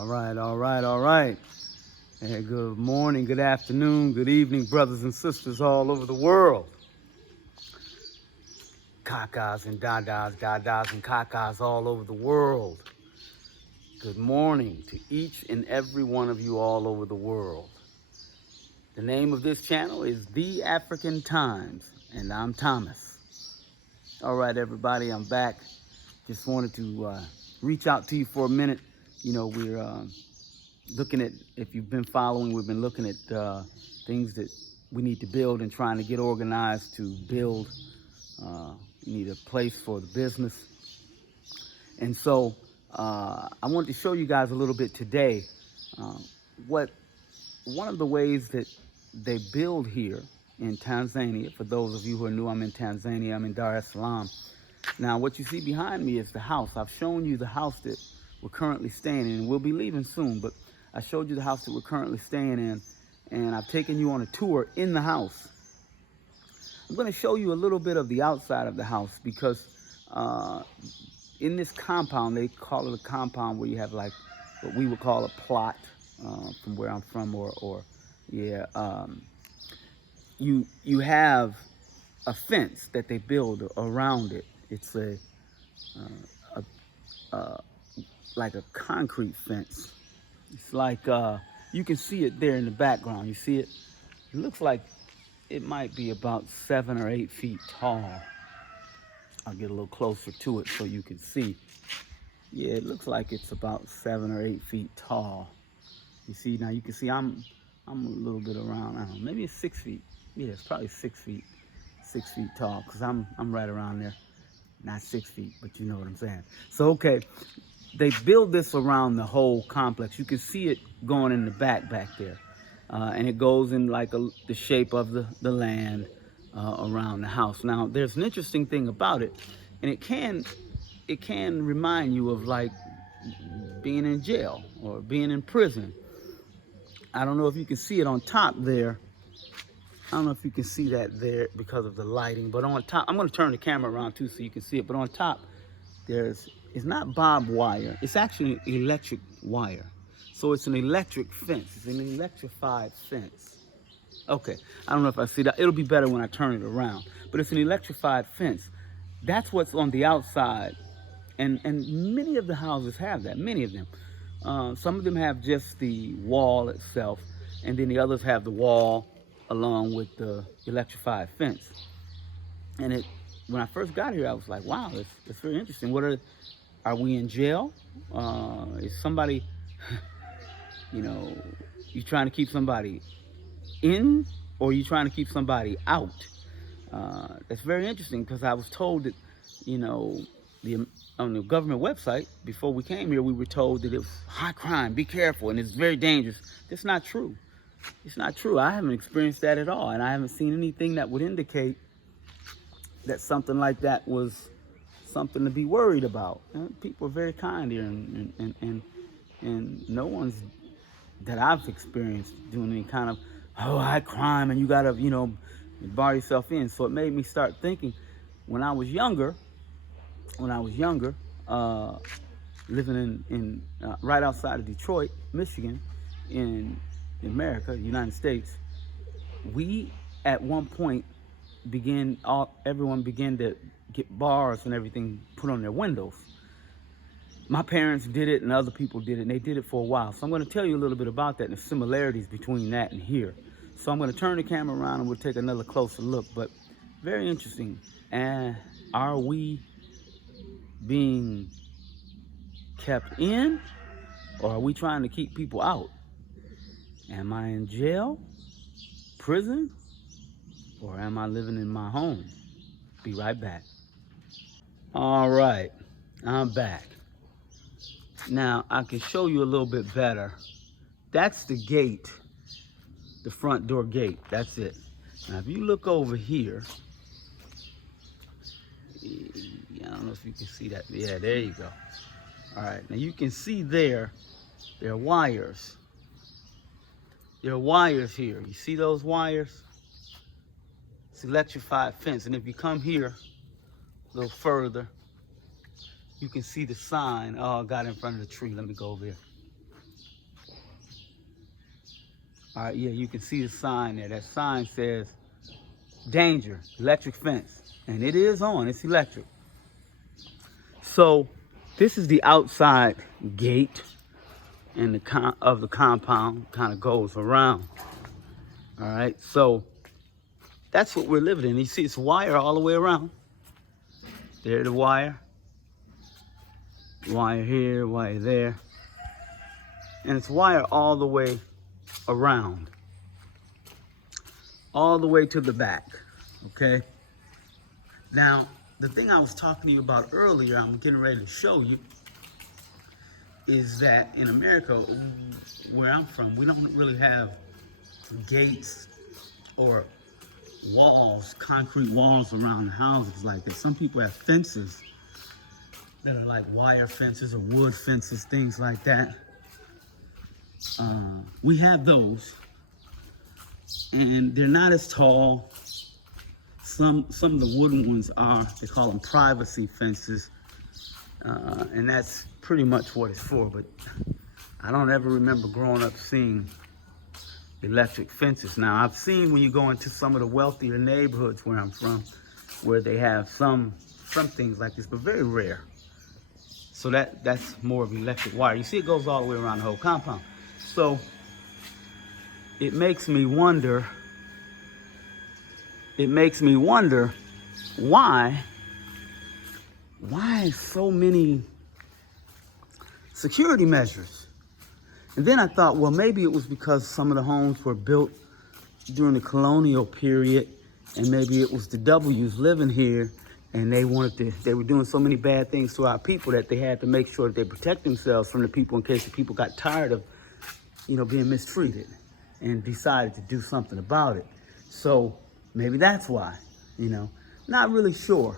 All right. Hey, good morning, good afternoon, good evening, brothers and sisters all over the world. Kakas and dadas and kakas all over the world. Good morning to each and every one of you all over the world. The name of this channel is The African Times, and I'm Thomas. All right, everybody, I'm back. Just wanted to reach out to you for a minute. You know, we're looking at, if you've been following, we've been looking at things that we need to build and trying to get organized to build. You need a place for the business. And so I wanted to show you guys a little bit today what one of the ways that they build here in Tanzania. For those of you who are new, I'm in Tanzania, I'm in Dar es Salaam. Now what you see behind me is the house. I've shown you the house that we're currently staying in, and we'll be leaving soon, but I showed you the house that we're currently staying in, and I've taken you on a tour in the house. I'm going to show you a little bit of the outside of the house because in this compound, they call it a compound where you have like what we would call a plot from where I'm from, you have a fence that they build around it. It's like a concrete fence. It's like, you can see it there in the background. You see it? It looks like it might be about 7 or 8 feet tall. I'll get a little closer to it so you can see. Yeah, it looks like it's about 7 or 8 feet tall. You see, now you can see I'm a little bit around, I don't know, maybe it's 6 feet. Yeah, it's probably 6 feet tall, because I'm right around there. Not 6 feet, but you know what I'm saying. So, okay. They build this around the whole complex. You can see it going in the back there. And it goes in like the shape of the land around the house. Now, there's an interesting thing about it, and it can remind you of like being in jail or being in prison. I don't know if you can see it on top there. I don't know if you can see that there because of the lighting, but on top, I'm going to turn the camera around too so you can see it, but on top, it's not barbed wire, it's actually electric wire. So it's an electric fence, it's an electrified fence. Okay, I don't know if I see that. It'll be better when I turn it around. But it's an electrified fence. That's what's on the outside. And many of the houses have that, many of them. Some of them have just the wall itself, and then the others have the wall along with the electrified fence. And when I first got here, I was like, wow, that's very interesting. Are we in jail? Is somebody, you trying to keep somebody in, or are you trying to keep somebody out? That's very interesting, because I was told that, on the government website, before we came here, we were told that it was high crime, be careful, and it's very dangerous. That's not true. It's not true. I haven't experienced that at all, and I haven't seen anything that would indicate that something like that was something to be worried about. People are very kind here, and no one's that I've experienced doing any kind of high crime and you gotta bar yourself in. So it made me start thinking when I was younger, living in right outside of Detroit, Michigan, in America, United States, we at one point everyone began to get bars and everything put on their windows. My parents did it and other people did it, and they did it for a while. So I'm going to tell you a little bit about that and the similarities between that and here. So I'm going to turn the camera around and we'll take another closer look, but very interesting. And are we being kept in, or are we trying to keep people out? Am I in jail, prison, or am I living in my home? Be right back. All right, I'm back. Now I can show you a little bit better. That's the gate, the front door gate. That's it. Now if you look over here, I don't know if you can see that. Yeah, there you go. All right, now you can see there are wires. There are wires here. You see those wires? It's electrified fence. And if you come here a little further, you can see the sign. Oh, I got in front of the tree. Let me go over here. All right, yeah, you can see the sign there. That sign says danger, electric fence. And it is on, it's electric. So this is the outside gate and of the compound, kind of goes around. All right, so that's what we're living in. You see it's wire all the way around. There's the wire. Wire here, wire there. And it's wire all the way around. All the way to the back, okay? Now, the thing I was talking to you about earlier, I'm getting ready to show you, is that in America, where I'm from, we don't really have gates or walls, concrete walls around the houses like that. Some people have fences that are like wire fences or wood fences, things like that. We have those, and they're not as tall. Some of the wooden ones are, they call them privacy fences, and that's pretty much what it's for. But I don't ever remember growing up seeing electric fences. Now, I've seen when you go into some of the wealthier neighborhoods where I'm from, where they have some things like this, but very rare. So that's more of electric wire. You see it goes all the way around the whole compound. So it makes me wonder why so many security measures. And then I thought, well, maybe it was because some of the homes were built during the colonial period, and maybe it was the W's living here, and they were doing so many bad things to our people that they had to make sure that they protect themselves from the people in case the people got tired of, being mistreated and decided to do something about it. So maybe that's why, not really sure.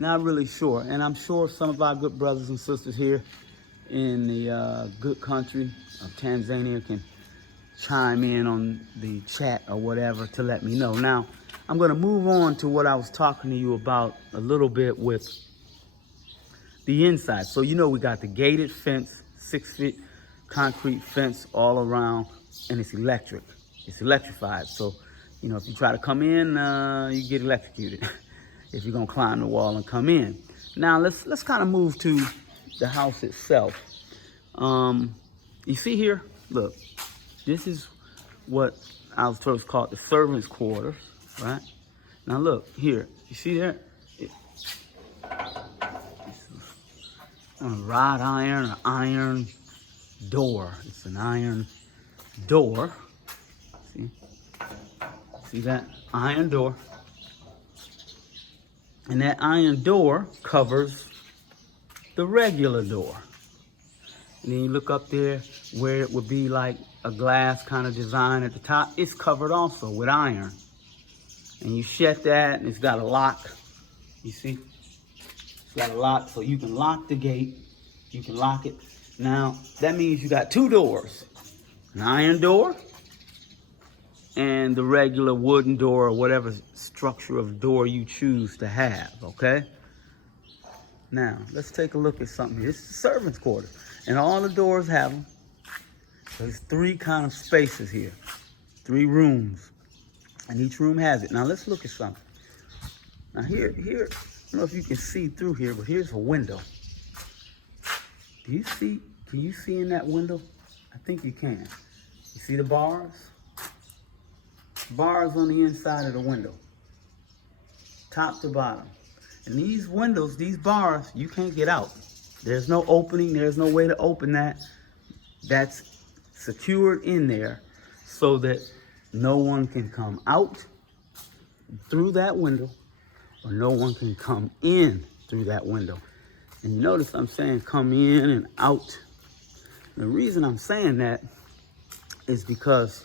And I'm sure some of our good brothers and sisters here in the good country of Tanzania can chime in on the chat or whatever to let me know. Now, I'm going to move on to what I was talking to you about a little bit with the inside. So, we got the gated fence, 6 feet concrete fence all around, and it's electric. It's electrified. So, if you try to come in, you get electrocuted if you're going to climb the wall and come in. Now, let's kind of move to the house itself. You see here, look, this is what I was told is called the servants' quarters, right? Now look here, you see there? It's a wrought iron or iron door. It's an iron door. See that? Iron door. And that iron door covers the regular door. And then you look up there where it would be like a glass kind of design at the top. It's covered also with iron. And you shut that, and it's got a lock. You see? It's got a lock, so you can lock the gate. You can lock it. Now, that means you got 2 doors. An iron door and the regular wooden door or whatever structure of door you choose to have, okay? Now, let's take a look at something here. This is the servants' quarters, and all the doors have them. So there's 3 kind of spaces here, 3 rooms, and each room has it. Now, let's look at something. Now, here, I don't know if you can see through here, but here's a window. Can you see in that window? I think you can. You see the bars? Bars on the inside of the window, top to bottom. And these windows, these bars, you can't get out. There's no opening, there's no way to open that. That's secured in there so that no one can come out through that window, or no one can come in through that window. And notice I'm saying come in and out. The reason I'm saying that is because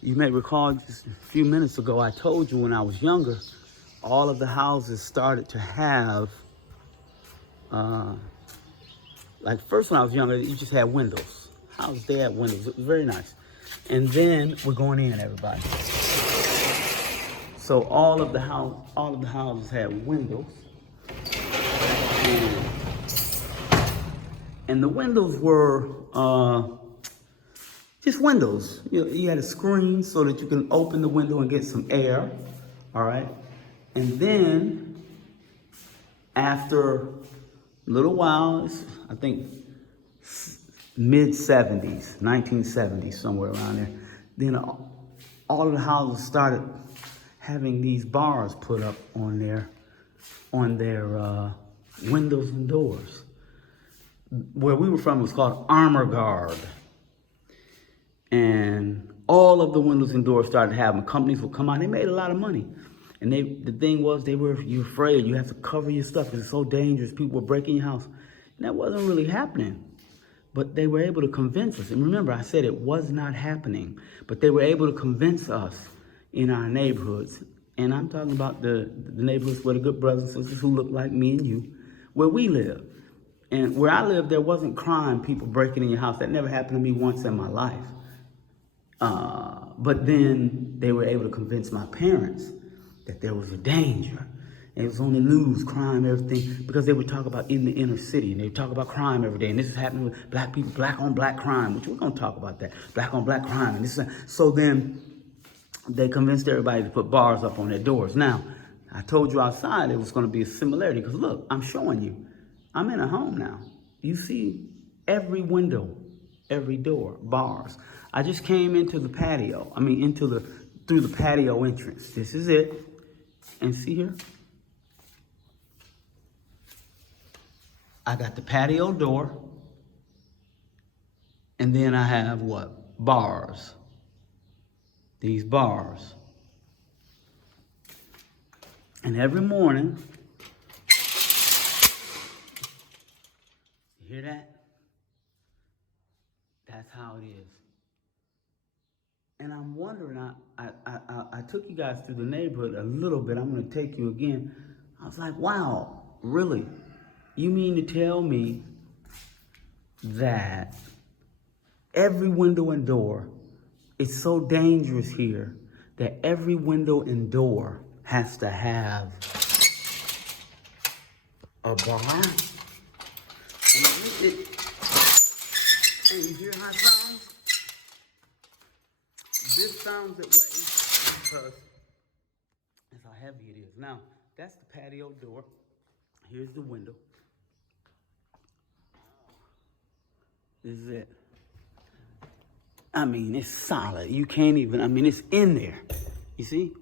you may recall just a few minutes ago, I told you when I was younger, all of the houses started to have, like first when I was younger, you just had windows. Houses, they had windows. It was very nice. And then we're going in, everybody. So all of the houses had windows. And the windows were just windows. You had a screen so that you can open the window and get some air, all right? And then after a little while, I think mid-70s, 1970s, somewhere around there, then all of the houses started having these bars put up on their windows and doors. Where we were from, it was called Armor Guard. And all of the windows and doors started having, companies would come out, they made a lot of money. And the thing was, you're afraid, you have to cover your stuff because it's so dangerous, people were breaking your house. And that wasn't really happening. But they were able to convince us. And remember, I said it was not happening. But they were able to convince us in our neighborhoods. And I'm talking about the neighborhoods where the good brothers and sisters who look like me and you, where we live. And where I live, there wasn't crime, people breaking in your house. That never happened to me once in my life. But then they were able to convince my parents that there was a danger. And it was on the news, crime, everything, because they would talk about in the inner city, and they would talk about crime every day. And this is happening with black people, black on black crime, which we're going to talk about that, black on black crime. And this so then they convinced everybody to put bars up on their doors. Now, I told you outside it was going to be a similarity, because look, I'm showing you. I'm in a home now. You see every window, every door, bars. I just came into the patio. Through the patio entrance. This is it. And see here? I got the patio door. And then I have what? Bars. These bars. And every morning, you hear that? That's how it is. And I'm wondering, I took you guys through the neighborhood a little bit. I'm going to take you again. I was like, wow, really? You mean to tell me that every window and door is so dangerous here that every window and door has to have a bar? And you hear how it sounds? This sounds that way because that's how heavy it is. Now, that's the patio door. Here's the window. This is it. It's solid. You can't even, it's in there. You see?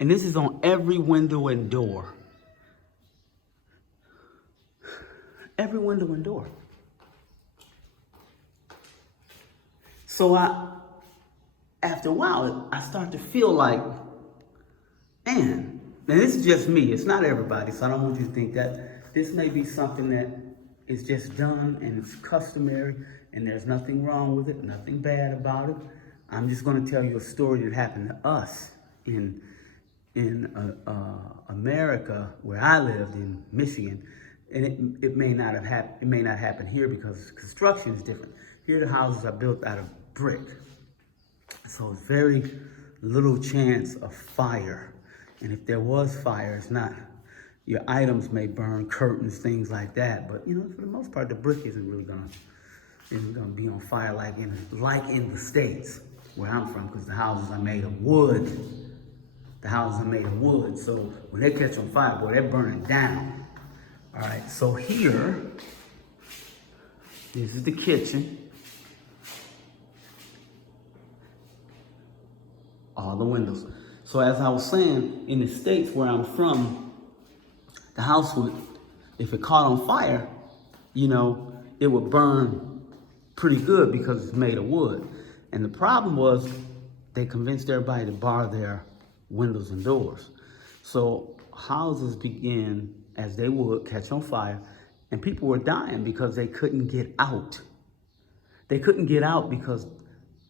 And this is on every window and door. Every window and door. So after a while, I start to feel like, man, and this is just me, it's not everybody, so I don't want you to think that this may be something that is just done and it's customary and there's nothing wrong with it, nothing bad about it. I'm just going to tell you a story that happened to us in America, where I lived in Michigan, and it may not have happened. It may not happen here because construction is different. Here, the houses are built out of brick. So it's very little chance of fire. And if there was fire, it's not, your items may burn, curtains, things like that. But for the most part, the brick isn't really gonna be on fire like in the States where I'm from, because the houses are made of wood. The houses are made of wood. So when they catch on fire, boy, they're burning down. All right, so here, this is the kitchen. All the windows. So as I was saying, in the States where I'm from, the house would, if it caught on fire, it would burn pretty good because it's made of wood. And the problem was they convinced everybody to bar their windows and doors. So houses began, as they would, catch on fire, and people were dying because they couldn't get out. They couldn't get out because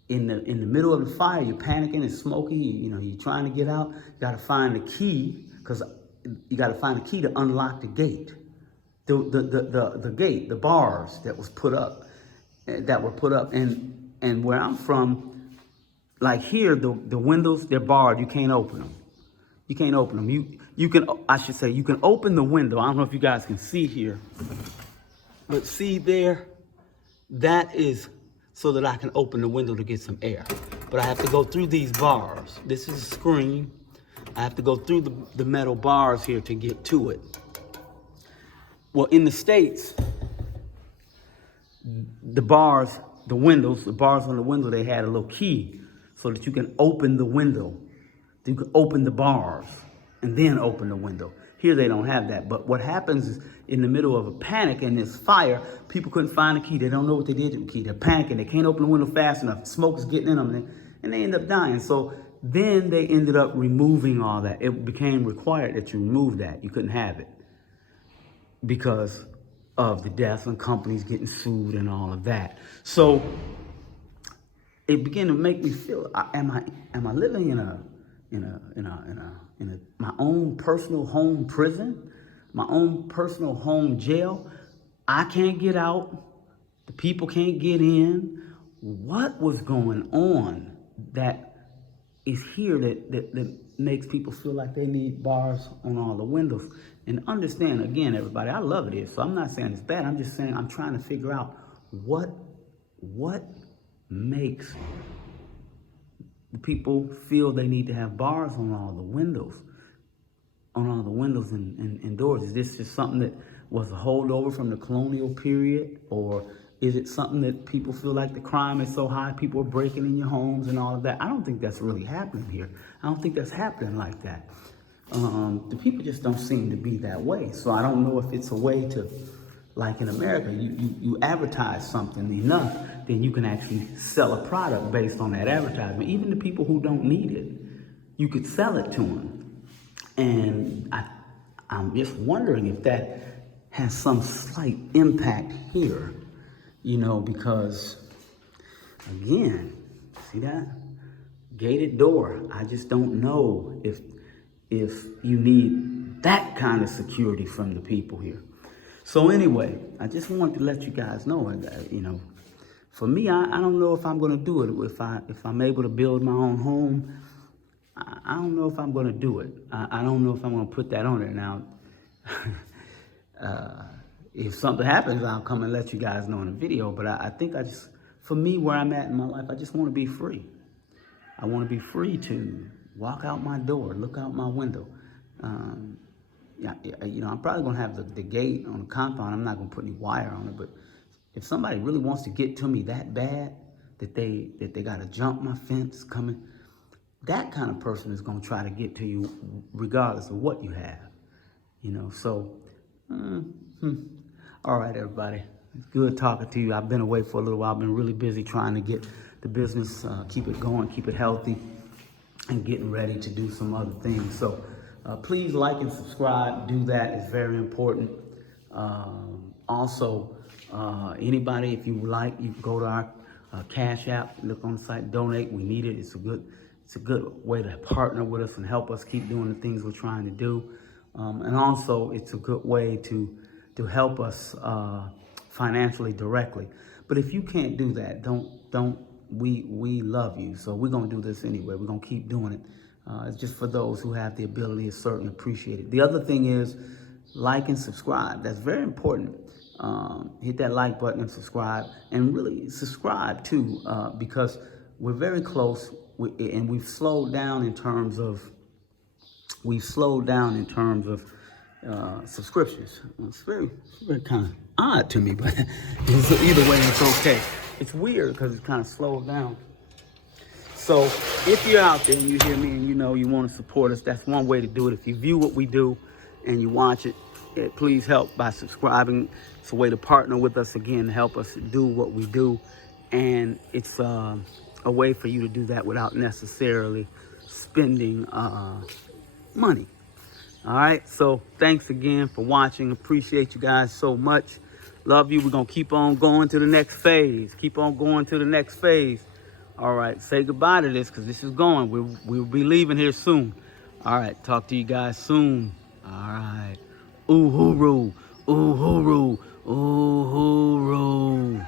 in the middle of the fire, you're panicking, it's smoky, you're trying to get out. You got to find the key, because you got to find the key to unlock the gate. The gate, the bars that were put up. And where I'm from, like here, the windows, they're barred. You can't open them. You can't open them. You can open the window. I don't know if you guys can see here, but see there, that is so that I can open the window to get some air. But I have to go through these bars. This is a screen. I have to go through the metal bars here to get to it. Well, in the States, the bars, the bars on the window, they had a little key so that you can open the window. You can open the bars and then open the window. Here they don't have that. But what happens is in the middle of a panic and this fire, people couldn't find the key. They don't know what they did with the key. They're panicking. They can't open the window fast enough. Smoke is getting in them and they end up dying. So then they ended up removing all that. It became required that you remove that. You couldn't have it because of the deaths and companies getting sued and all of that. So it began to make me feel, am I living in my own personal home prison, my own personal home jail? I can't get out. The people can't get in. What was going on that is here that makes people feel like they need bars on all the windows? And understand, again, everybody, I love it here, so I'm not saying it's bad. I'm just saying I'm trying to figure out what makes people feel they need to have bars on all the windows, and doors. Is this just something that was a holdover from the colonial period, or is it something that people feel like the crime is so high, people are breaking in your homes and all of that? I don't think that's really happening here. I don't think that's happening like that. The people just don't seem to be that way. So I don't know if it's a way to, like in America, you advertise something enough, then you can actually sell a product based on that advertisement. Even the people who don't need it, you could sell it to them. And I'm just wondering if that has some slight impact here, because again, see that? Gated door. I just don't know if you need that kind of security from the people here. So anyway, I just wanted to let you guys know that, for me, I don't know if I'm going to do it. If I'm able to build my own home, I don't know if I'm going to do it. I don't know if I'm going to put that on there now. If something happens, I'll come and let you guys know in a video. But I think for me, where I'm at in my life, I just want to be free. I want to be free to walk out my door, look out my window. I'm probably going to have the gate on the compound. I'm not going to put any wire on it. But if somebody really wants to get to me that bad, that they got to jump my fence coming, that kind of person is going to try to get to you regardless of what you have. So, all right, everybody. It's good talking to you. I've been away for a little while. I've been really busy trying to get the business, keep it going, keep it healthy, and getting ready to do some other things. So please like and subscribe. Do that. It's very important. Also, anybody, if you would like, you can go to our Cash App, look on the site, donate. We need it. It's a good way to partner with us and help us keep doing the things we're trying to do. And also, it's a good way to help us financially directly. But if you can't do that, we love you. So we're going to do this anyway. We're going to keep doing it. It's just for those who have the ability, it's certainly appreciated. The other thing is like and subscribe. That's very important. Hit that like button and subscribe, and really subscribe too, because we're very close, and we've slowed down in terms of subscriptions. It's very kind of odd to me, but either way, it's okay. It's weird because it's kind of slowed down. So if you're out there and you hear me and you want to support us, that's one way to do it. If you view what we do and you watch it, please help by subscribing. It's a way to partner with us again, to help us do what we do. And it's a way for you to do that without necessarily spending money. All right, so thanks again for watching. Appreciate you guys so much. Love you. We're going to keep on going to the next phase. Keep on going to the next phase. All right, say goodbye to this because this is going. We'll be leaving here soon. All right, talk to you guys soon. All right. Ooh, hooroo. Ooh, hooroo. Ooh, hooroo.